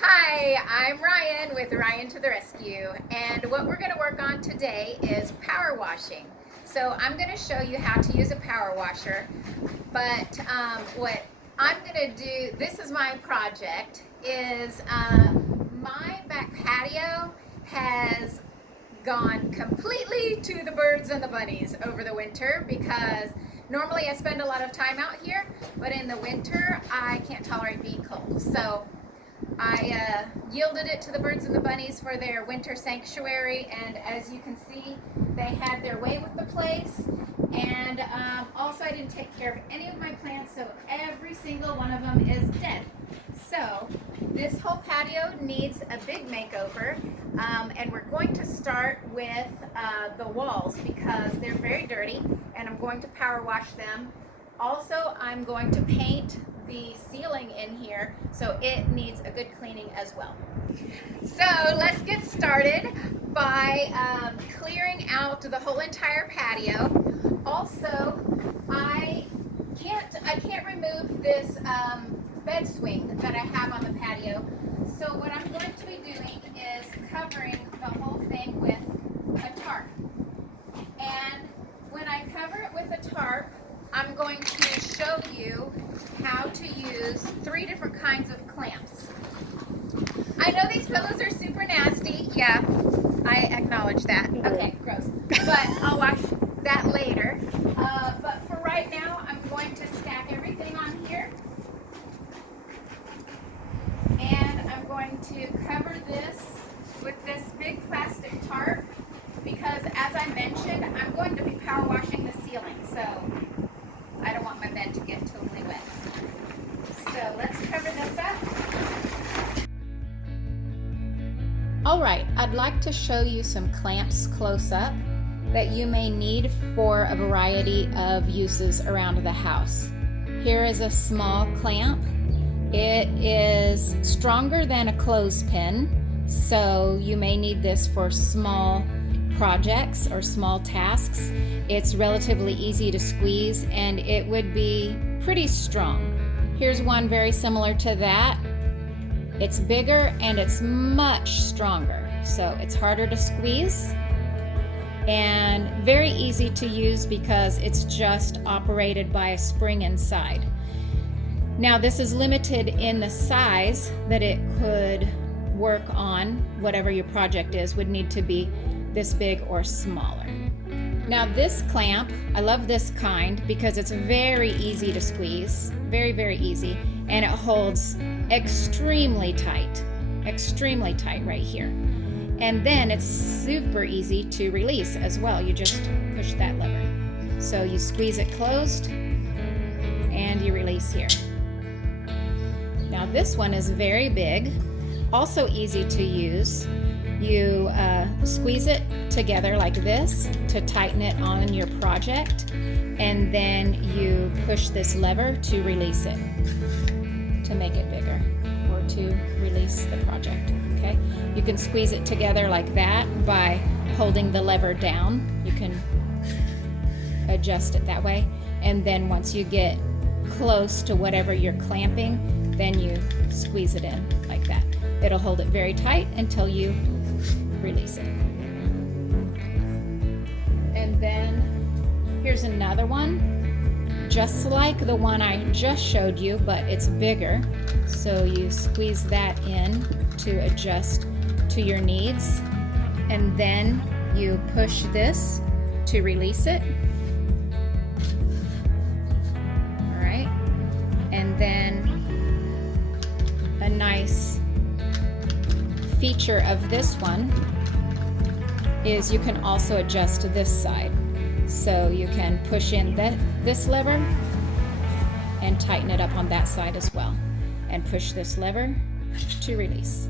Hi, I'm Ryan with Ryan to the Rescue, and what we're going to work on today is power washing. So I'm going to show you how to use a power washer, but what I'm going to do, this is my project, is my back patio has gone completely to the birds and the bunnies over the winter because normally I spend a lot of time out here, but in the winter I can't tolerate being cold. So I yielded it to the birds and the bunnies for their winter sanctuary, and as you can see, they had their way with the place. And also I didn't take care of any of my plants, so every single one of them is dead. So this whole patio needs a big makeover, and we're going to start with the walls because they're very dirty, and I'm going to power wash them. Also, I'm going to paint the ceiling in here, so it needs a good cleaning as well. So let's get started by clearing out the whole entire patio. Also, I can't remove this bed swing that I have on the patio. So what I'm going to be doing is covering the whole thing with a tarp. And when I cover it with a tarp, I'm going to show you how to use 3 different kinds of clamps. I know these pillows are super nasty. Yeah, I acknowledge that. Okay, gross. But I'll wash that later. But for right now, I'm going to stack everything on here. And I'm going to cover this with this big plastic tarp because, as I mentioned, I'm going to be power washing the ceiling. So I don't want my bed to get totally wet. So let's cover this up. All right, I'd like to show you some clamps close up that you may need for a variety of uses around the house. Here is a small clamp. It is stronger than a clothespin, so you may need this for small projects or small tasks. It's relatively easy to squeeze and it would be pretty strong. Here's one very similar to that. It's bigger and it's much stronger, so it's harder to squeeze and very easy to use because it's just operated by a spring inside. Now this is limited in the size that it could work on. Whatever your project is would need to be this big or smaller. Now this clamp, I love this kind because it's very easy to squeeze, very, very easy, and it holds extremely tight right here. And then it's super easy to release as well. You just push that lever. So you squeeze it closed and you release here. Now this one is very big, also easy to use. You squeeze it together like this to tighten it on your project, and then you push this lever to release it, to make it bigger or to release the project. Okay, you can squeeze it together like that by holding the lever down. You can adjust it that way, and then once you get close to whatever you're clamping, then you squeeze it in like that. It'll hold it very tight until you release it. And then here's another one, just like the one I just showed you, but it's bigger. So you squeeze that in to adjust to your needs, and then you push this to release it. All right, and then a nice feature of this one is you can also adjust to this side. So you can push in this lever and tighten it up on that side as well, and push this lever to release.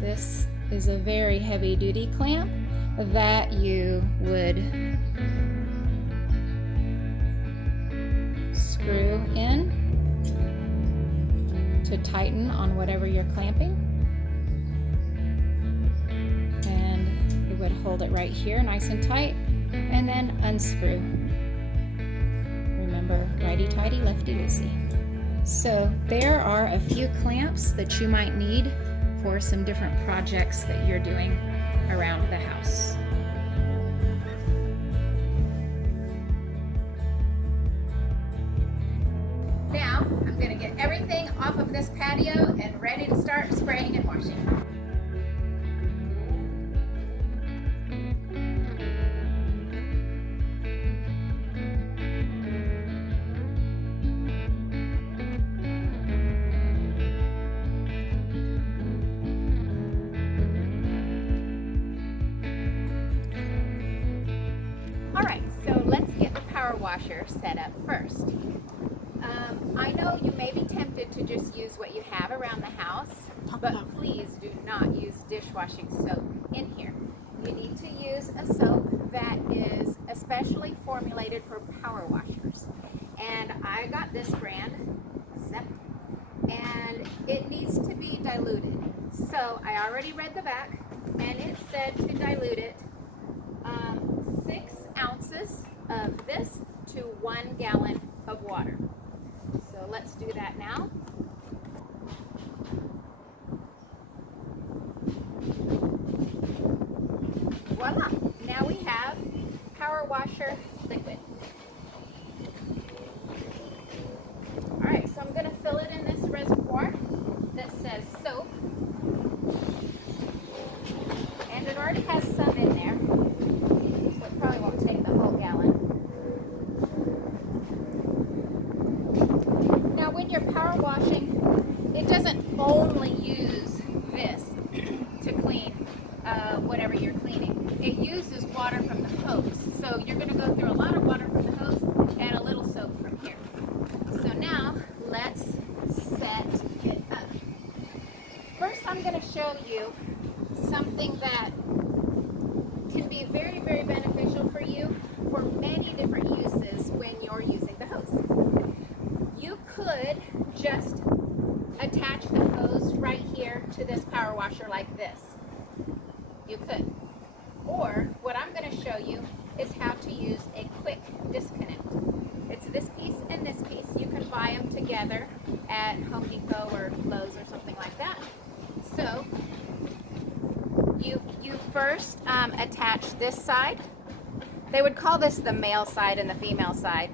This is a very heavy duty clamp that you would screw in to tighten on whatever you're clamping. And it would hold it right here nice and tight, and then unscrew. Remember, righty-tighty, lefty-loosey. So there are a few clamps that you might need for some different projects that you're doing around the house. Now I'm going to get everything off of this patio and ready to start spraying and washing. Alright, so let's get the power washer set up first. I know you may be tempted to just use what you have around the house, but please do not use dishwashing soap in here. You need to use a soap that is especially formulated for power washers. And I got this brand, Zep, and it needs to be diluted. So I already read the back, and it said to dilute it 6 ounces of this to 1 gallon of water. So let's do that now. Voila! Now we have power washer liquid. Alright, so I'm going to fill it in this reservoir that says soap. And it already has some in there, so it probably won't take the whole gallon. Now when you're power washing, it doesn't only use this to clean whatever you're cleaning. It uses water from the hose. So you're going to go through a lot of water from the hose and a little soap from here. So now let's set it up. First I'm going to show you something that can be very, very beneficial for you for many different uses when you're using the hose. You could just attach the hose right here to this power washer like this. You could. Or what I'm going to show you is how to use a quick disconnect. It's this piece and this piece. You can buy them together at Home Depot or Lowe's or something like that. So you first attach this side. They would call this the male side and the female side.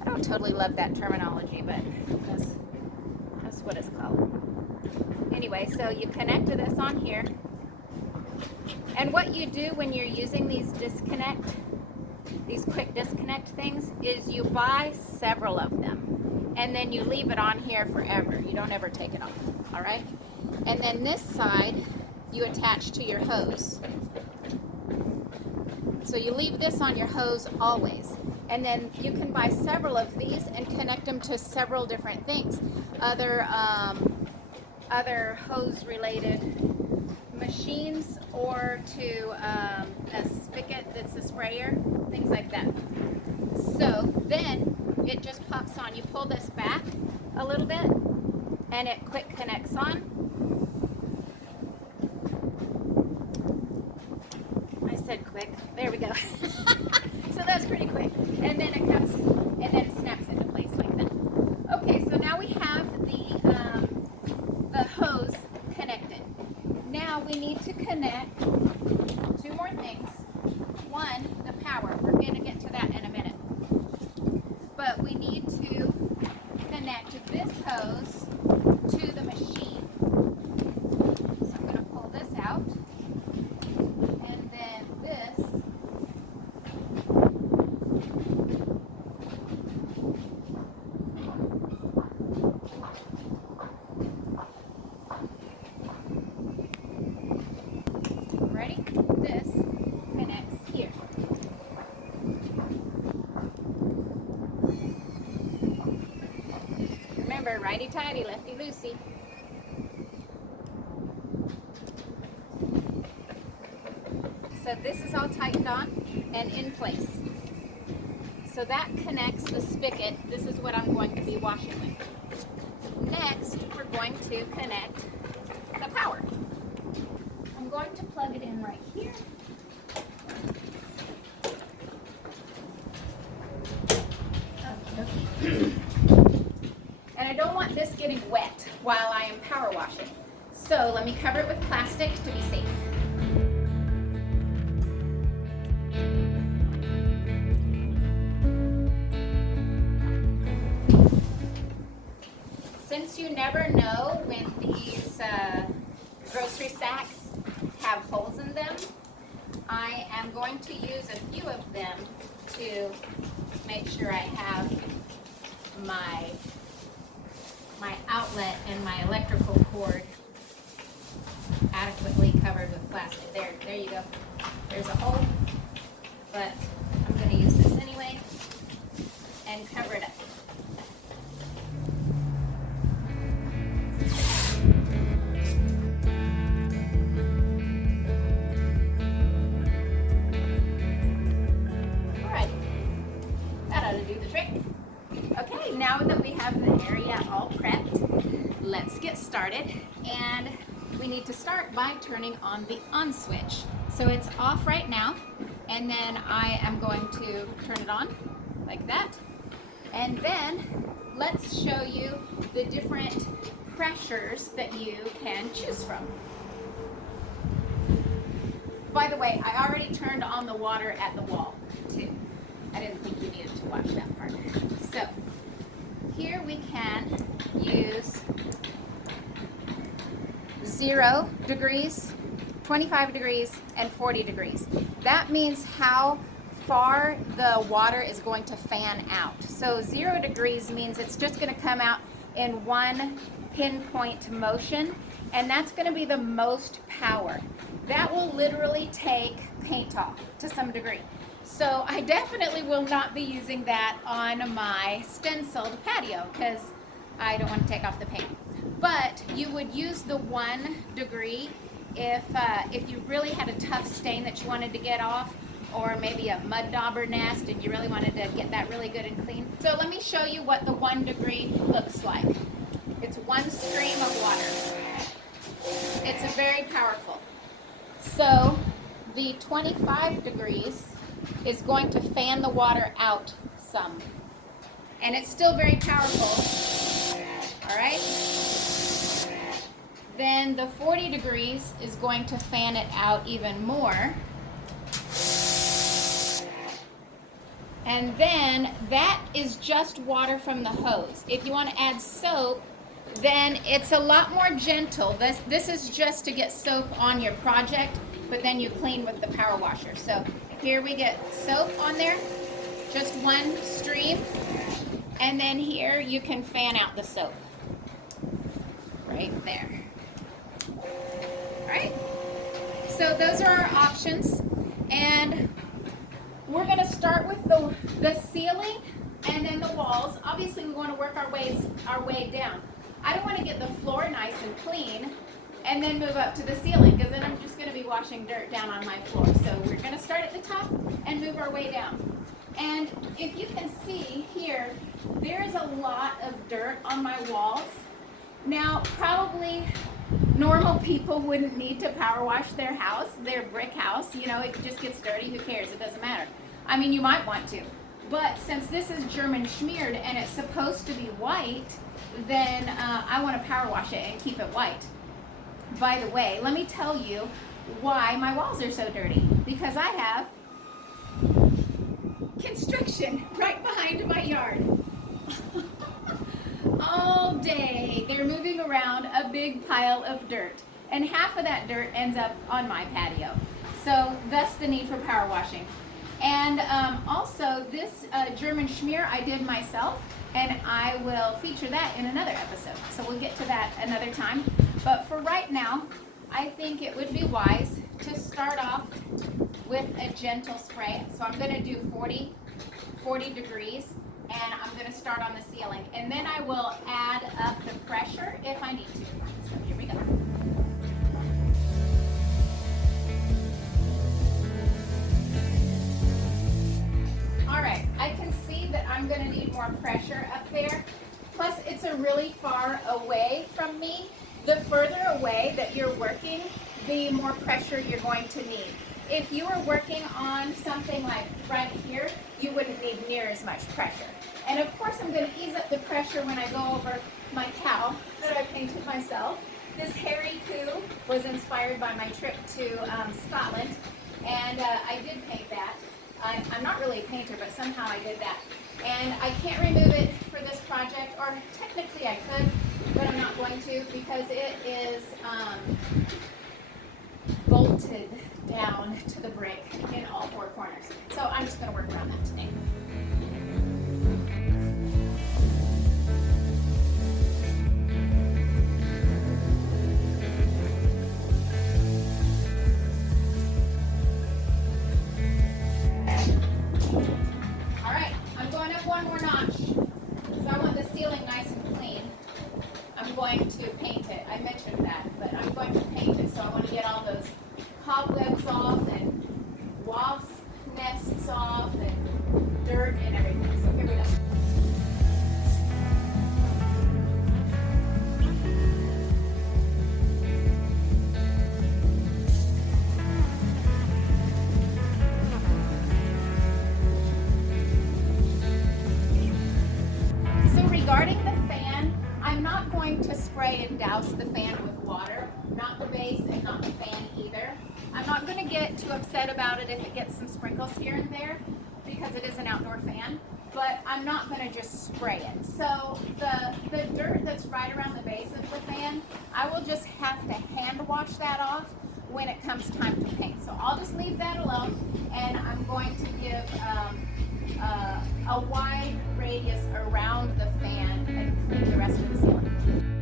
I don't totally love that terminology, but that's what it's called. Anyway, so you connect to this on here. And what you do when you're using these quick disconnect things, is you buy several of them. And then you leave it on here forever. You don't ever take it off, all right? And then this side, you attach to your hose. So you leave this on your hose always. And then you can buy several of these and connect them to several different things. Other hose-related machines, or to a spigot that's a sprayer, things like that. So then it just pops on. You pull this back a little bit, and it quick connects on. I said quick. There we go. So that's pretty quick. And then it comes, and then it snaps into place like that. Okay, so now we have the hose connected. Now we need to connect 2 more things. One, the power. We're going to get to that in a minute. But we need to connect this hose to the machine. So I'm going to pull this out. And then this. Ready? This connects here. Remember, righty-tighty, lefty-loosey. So this is all tightened on and in place. So that connects the spigot. This is what I'm going to be washing with. Next, we're going to connect the power. I'm going to plug it in right here. Okay. And I don't want this So let me cover it with plastic to be safe. Since you never know when these grocery sacks have holes in them, I am going to use a few of them to make sure I have my outlet and my electrical cord adequately covered with plastic. There you go. There's a hole, but I'm going to use this anyway and cover it up. Alright, that ought to do the trick. Okay, now that we have the area all prepped, let's get started. And we need to start by turning on the on switch. So it's off right now, and then I am going to turn it on like that. And then let's show you the different pressures that you can choose from. By the way, I already turned on the water at the wall too. I didn't think you needed to watch that part. So here we can use 0 degrees, 25 degrees, and 40 degrees. That means how far the water is going to fan out. So 0 degrees means it's just going to come out in one pinpoint motion, and that's going to be the most power. That will literally take paint off to some degree. So I definitely will not be using that on my stenciled patio because I don't want to take off the paint. But you would use the 1 degree if you really had a tough stain that you wanted to get off, or maybe a mud dauber nest and you really wanted to get that really good and clean. So let me show you what the 1 degree looks like. It's one stream of water. It's very powerful. So the 25 degrees is going to fan the water out some. And it's still very powerful. All right? Then the 40 degrees is going to fan it out even more. And then that is just water from the hose. If you want to add soap, then it's a lot more gentle. This is just to get soap on your project, but then you clean with the power washer. So here we get soap on there, just one stream. And then here you can fan out the soap. Right there. All right? So those are our options. And we're going to start with the ceiling and then the walls. Obviously, we want to work our way down. I don't want to get the floor nice and clean and then move up to the ceiling, because then I'm just going to be washing dirt down on my floor. So we're going to start at the top and move our way down. And if you can see here, there is a lot of dirt on my walls. Now, probably normal people wouldn't need to power wash their house, their brick house. You know, it just gets dirty. Who cares? It doesn't matter. I mean, you might want to. But since this is German schmeared and it's supposed to be white, then I want to power wash it and keep it white. By the way, let me tell you why my walls are so dirty. Because I have construction right behind my yard. All day they're moving around a big pile of dirt, and half of that dirt ends up on my patio. So thus the need for power washing. And also this German schmear I did myself, and I will feature that in another episode. So we'll get to that another time. But for right now, I think it would be wise to start off with a gentle spray. So I'm going to do 40 degrees, and I'm going to start on the ceiling. And then I will add up the pressure if I need to. So here we go. All right, I can see that I'm going to need more pressure up there. Plus, it's a really far away from me. The further away that you're working, the more pressure you're going to need. If you were working on something like right here, you wouldn't need near as much pressure. And of course, I'm going to ease up the pressure when I go over my cow that I painted myself. This hairy coo was inspired by my trip to Scotland, and I did paint that. I'm not really a painter, but somehow I did that. And I can't remove it for this project, or technically I could, but I'm not going to because it is bolted down to the brick in all four corners. So I'm just going to work around that today. All right, I'm going up one more notch. So I want the ceiling nice and clean. I'm going to paint it. I mentioned that, but I'm going to paint it. So I want to get all those cobwebs off and wasp nests off and dirt and everything. So here we go. Regarding the fan, I'm not going to spray and douse the fan with water, not the base and not the fan either. I'm not going to get too upset about it if it gets some sprinkles here and there because it is an outdoor fan, but I'm not going to just spray it. So the dirt that's right around the base of the fan, I will just have to hand wash that off when it comes time to paint. So I'll just leave that alone, and I'm going to give a wide radius around the fan and clean the rest of the ceiling.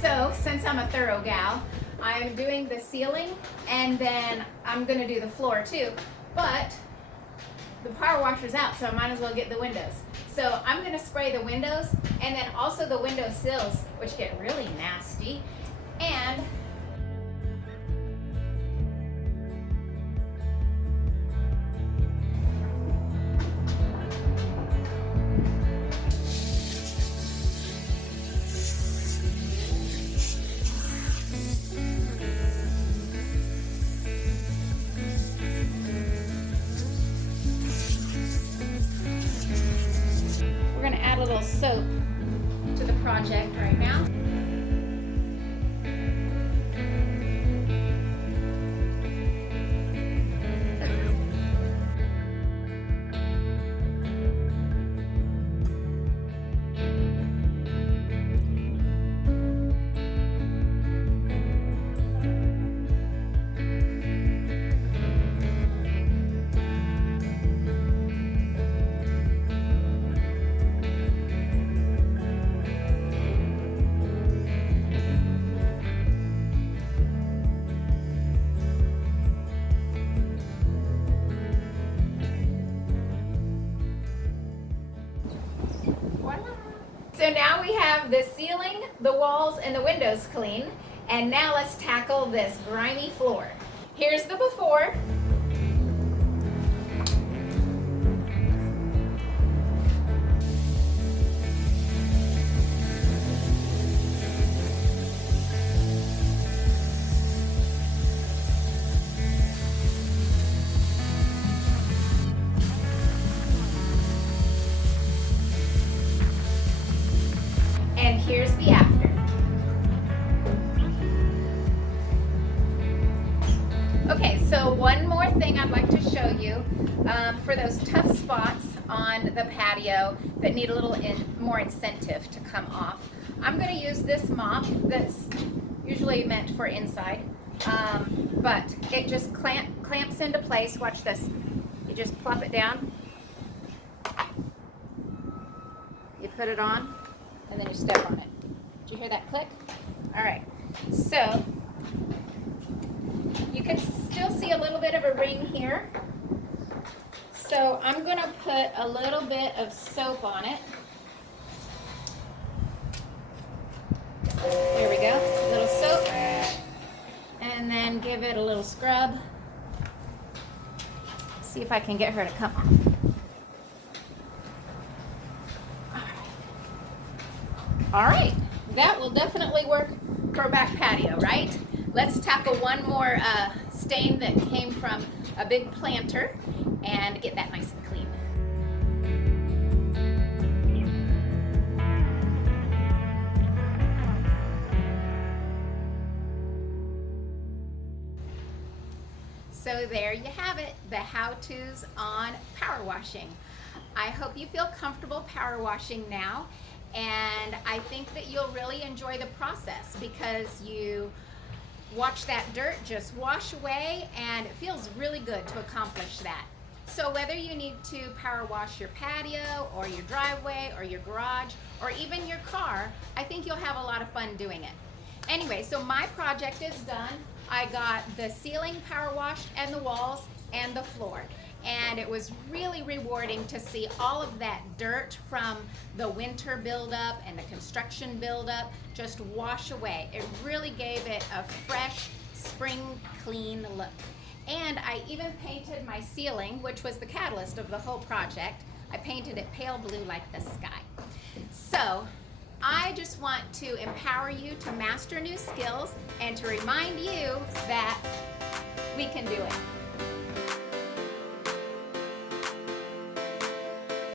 So since I'm a thorough gal, I'm doing the ceiling and then I'm going to do the floor too. But the power washer's out, so I might as well get the windows. So I'm going to spray the windows and then also the window sills, which get really nasty. And a little soap to the project right now. So now we have the ceiling, the walls, and the windows clean. And now let's tackle this grimy floor. Here's the before. And here's the after. Okay, so one more thing I'd like to show you for those tough spots on the patio that need a little more incentive to come off. I'm going to use this mop that's usually meant for inside, but it just clamps into place. Watch this. You just plop it down. You put it on. And then you step on it. Did you hear that click? All right. So you can still see a little bit of a ring here. So I'm going to put a little bit of soap on it. There we go. A little soap. And then give it a little scrub. see if I can get her to come off. All right, that will definitely work for a back patio, right? Let's tackle one more stain that came from a big planter and get that nice and clean. So there you have it, the how-tos on power washing. I hope you feel comfortable power washing now, and I think that you'll really enjoy the process because you watch that dirt just wash away, and it feels really good to accomplish that. So whether you need to power wash your patio or your driveway or your garage or even your car, I think you'll have a lot of fun doing it. Anyway, so my project is done. I got the ceiling power washed and the walls and the floor. And it was really rewarding to see all of that dirt from the winter buildup and the construction buildup just wash away. It really gave it a fresh, spring clean look. And I even painted my ceiling, which was the catalyst of the whole project. I painted it pale blue like the sky. So I just want to empower you to master new skills and to remind you that we can do it.